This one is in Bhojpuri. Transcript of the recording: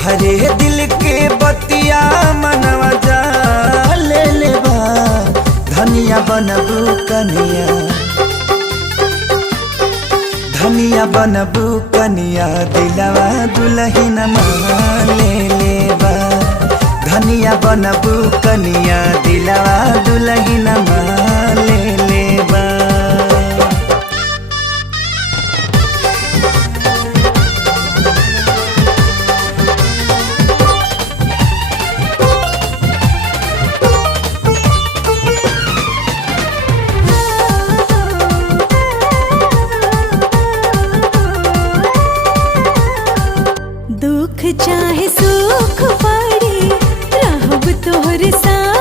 तोहरे दिल के बतिया मनवा जा ले बा। धनिया बनबू कनिया, धनिया बनबू कनिया, दिलवा दुल्हन ले बा। धनिया बनबू कनिया, दिलवा दुल्हन ले बा। दुख चाहे सुख पड़ी रहब तोहर साथ।